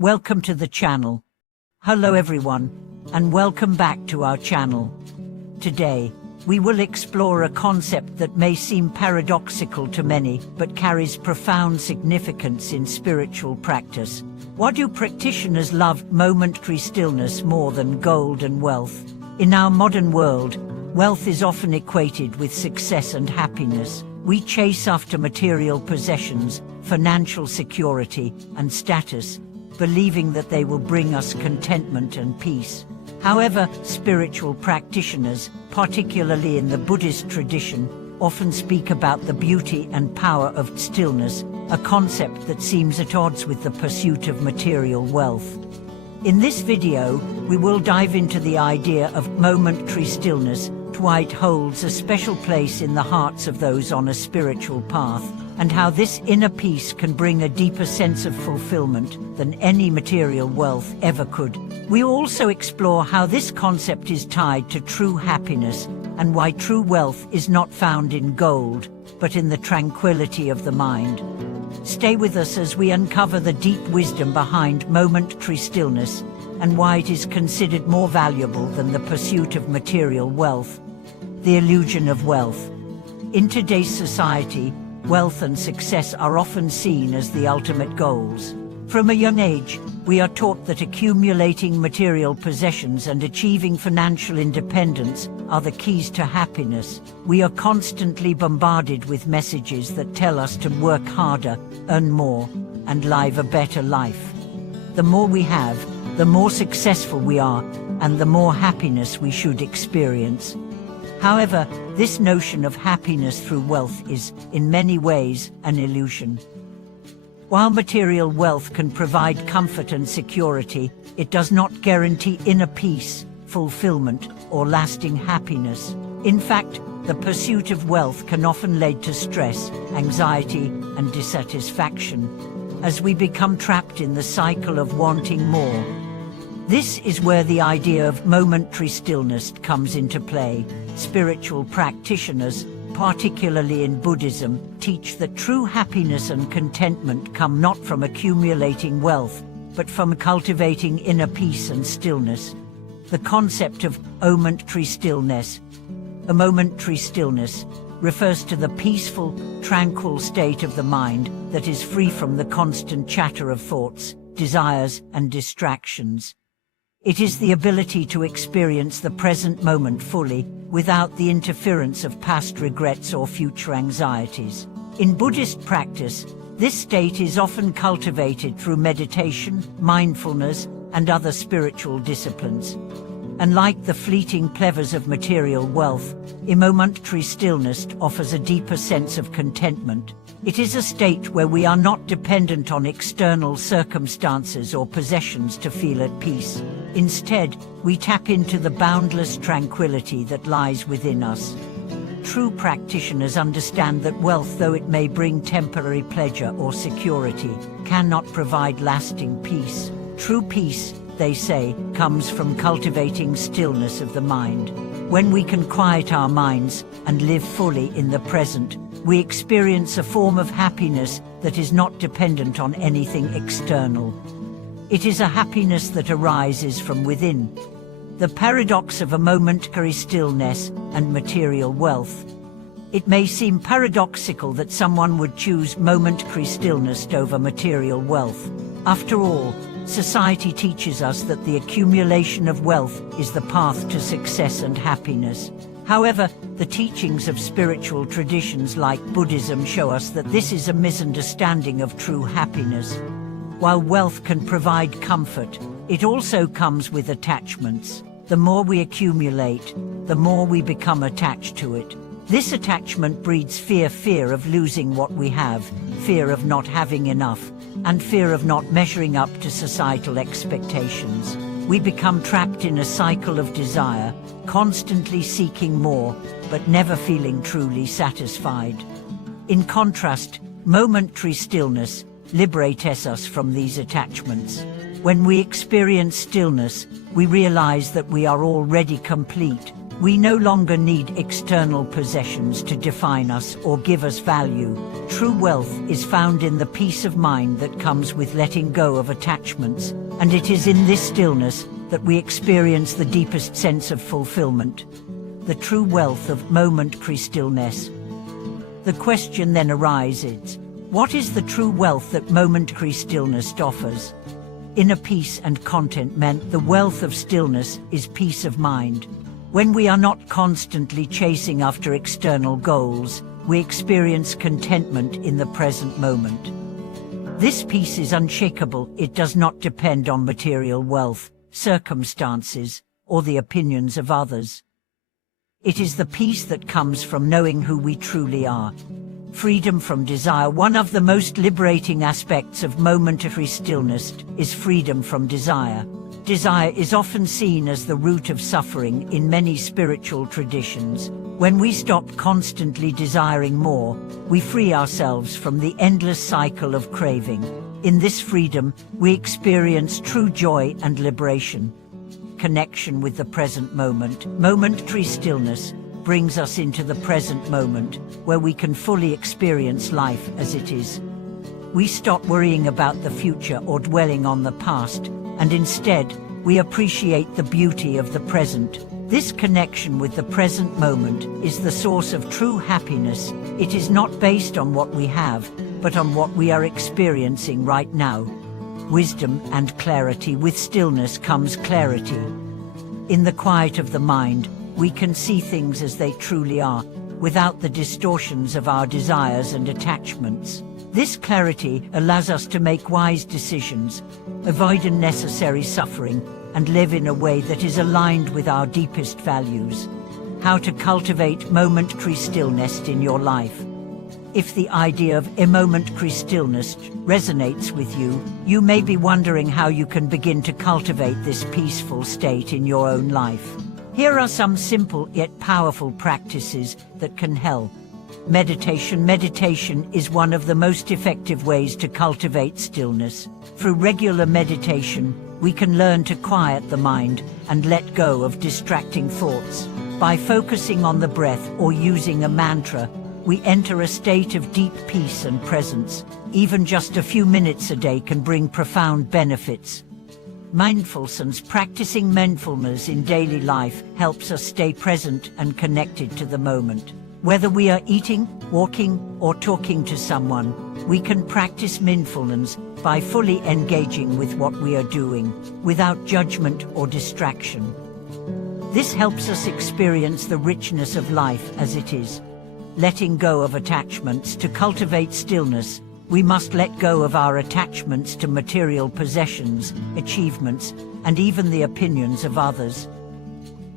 Welcome to the channel. Hello everyone, and welcome back to our channel. Today, we will explore a concept that may seem paradoxical to many, but carries profound significance in spiritual practice. Why do practitioners love momentary stillness more than gold and wealth? In our modern world, wealth is often equated with success and happiness. We chase after material possessions, financial security, and status, believing that they will bring us contentment and peace. However, spiritual practitioners, particularly in the Buddhist tradition, often speak about the beauty and power of stillness, a concept that seems at odds with the pursuit of material wealth. In this video, we will dive into the idea of momentary stillness, why it holds a special place in the hearts of those on a spiritual path, and how this inner peace can bring a deeper sense of fulfillment than any material wealth ever could. We also explore how this concept is tied to true happiness and why true wealth is not found in gold, but in the tranquility of the mind. Stay with us as we uncover the deep wisdom behind momentary stillness and why it is considered more valuable than the pursuit of material wealth. The illusion of wealth. In today's society, wealth and success are often seen as the ultimate goals. From a young age, we are taught that accumulating material possessions and achieving financial independence are the keys to happiness. We are constantly bombarded with messages that tell us to work harder, earn more, and live a better life. The more we have, the more successful we are, and the more happiness we should experience. However, this notion of happiness through wealth is, in many ways, an illusion. While material wealth can provide comfort and security, it does not guarantee inner peace, fulfillment, or lasting happiness. In fact, the pursuit of wealth can often lead to stress, anxiety, and dissatisfaction, as we become trapped in the cycle of wanting more. This is where the idea of momentary stillness comes into play. Spiritual practitioners, particularly in Buddhism, teach that true happiness and contentment come not from accumulating wealth, but from cultivating inner peace and stillness. The concept of momentary stillness. A momentary stillness refers to the peaceful, tranquil state of the mind that is free from the constant chatter of thoughts, desires, and distractions. It is the ability to experience the present moment fully, without the interference of past regrets or future anxieties. In Buddhist practice, this state is often cultivated through meditation, mindfulness, and other spiritual disciplines. Unlike the fleeting pleasures of material wealth, momentary stillness offers a deeper sense of contentment. It is a state where we are not dependent on external circumstances or possessions to feel at peace. Instead, we tap into the boundless tranquility that lies within us. True practitioners understand that wealth, though it may bring temporary pleasure or security, cannot provide lasting peace. True peace, they say, comes from cultivating stillness of the mind. When we can quiet our minds and live fully in the present, we experience a form of happiness that is not dependent on anything external. It is a happiness that arises from within. The paradox of a momentary stillness and material wealth. It may seem paradoxical that someone would choose momentary stillness over material wealth. After all, society teaches us that the accumulation of wealth is the path to success and happiness. However, the teachings of spiritual traditions like Buddhism show us that this is a misunderstanding of true happiness. While wealth can provide comfort, it also comes with attachments. The more we accumulate, the more we become attached to it. This attachment breeds fear of losing what we have, fear of not having enough, and fear of not measuring up to societal expectations. We become trapped in a cycle of desire, constantly seeking more, but never feeling truly satisfied. In contrast, momentary stillness liberates us from these attachments. When we experience stillness, we realize that we are already complete, We no longer need external possessions to define us or give us value. True wealth is found in the peace of mind that comes with letting go of attachments, and it is in this stillness that we experience the deepest sense of fulfillment. The true wealth of momentary stillness. The question then arises, what is the true wealth that momentary stillness offers? Inner peace and contentment. The wealth of stillness is peace of mind. When we are not constantly chasing after external goals, we experience contentment in the present moment. This peace is unshakable. It does not depend on material wealth, circumstances, or the opinions of others. It is the peace that comes from knowing who we truly are. Freedom from desire. One of the most liberating aspects of momentary stillness is freedom from desire. Desire is often seen as the root of suffering in many spiritual traditions. When we stop constantly desiring more, we free ourselves from the endless cycle of craving. In this freedom, we experience true joy and liberation. Connection with the present moment. Momentary stillness brings us into the present moment, where we can fully experience life as it is. We stop worrying about the future or dwelling on the past, and instead, we appreciate the beauty of the present. This connection with the present moment is the source of true happiness. It is not based on what we have, but on what we are experiencing right now. Wisdom and clarity. With stillness comes clarity. In the quiet of the mind, we can see things as they truly are, without the distortions of our desires and attachments. This clarity allows us to make wise decisions, avoid unnecessary suffering, and live in a way that is aligned with our deepest values. How to cultivate momentary stillness in your life. If the idea of a momentary stillness resonates with you, you may be wondering how you can begin to cultivate this peaceful state in your own life. Here are some simple yet powerful practices that can help. Meditation. Meditation is one of the most effective ways to cultivate stillness. Through regular meditation, we can learn to quiet the mind and let go of distracting thoughts. By focusing on the breath or using a mantra, we enter a state of deep peace and presence. Even just a few minutes a day can bring profound benefits. Mindfulness. Practicing mindfulness in daily life helps us stay present and connected to the moment. Whether we are eating, walking, or talking to someone, we can practice mindfulness by fully engaging with what we are doing, without judgment or distraction. This helps us experience the richness of life as it is. Letting go of attachments. To cultivate stillness, we must let go of our attachments to material possessions, achievements, and even the opinions of others.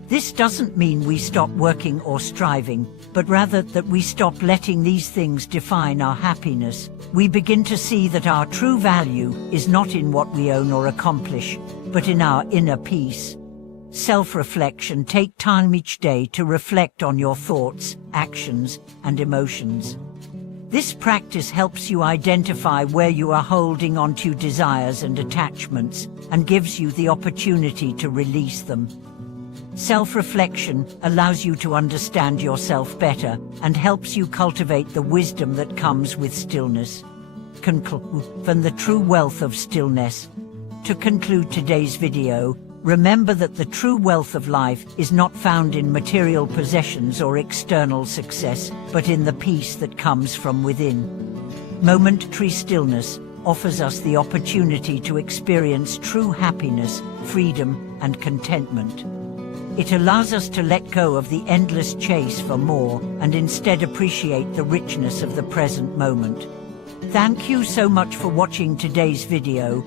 This doesn't mean we stop working or striving, but rather that we stop letting these things define our happiness. We begin to see that our true value is not in what we own or accomplish, but in our inner peace. Self-reflection. Take time each day to reflect on your thoughts, actions, and emotions. This practice helps you identify where you are holding on to desires and attachments, and gives you the opportunity to release them. Self-reflection allows you to understand yourself better and helps you cultivate the wisdom that comes with stillness. From the true wealth of stillness. To conclude today's video, remember that the true wealth of life is not found in material possessions or external success, but in the peace that comes from within. Momentary stillness offers us the opportunity to experience true happiness, freedom, and contentment. It allows us to let go of the endless chase for more and instead appreciate the richness of the present moment. Thank you so much for watching today's video.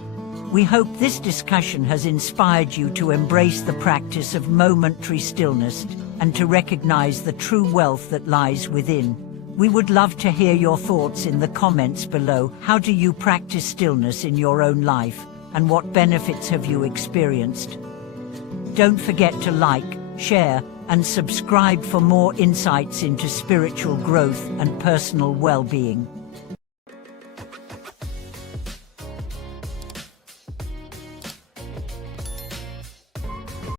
We hope this discussion has inspired you to embrace the practice of momentary stillness and to recognize the true wealth that lies within. We would love to hear your thoughts in the comments below. How do you practice stillness in your own life, and what benefits have you experienced? Don't forget to like, share, and subscribe for more insights into spiritual growth and personal well-being.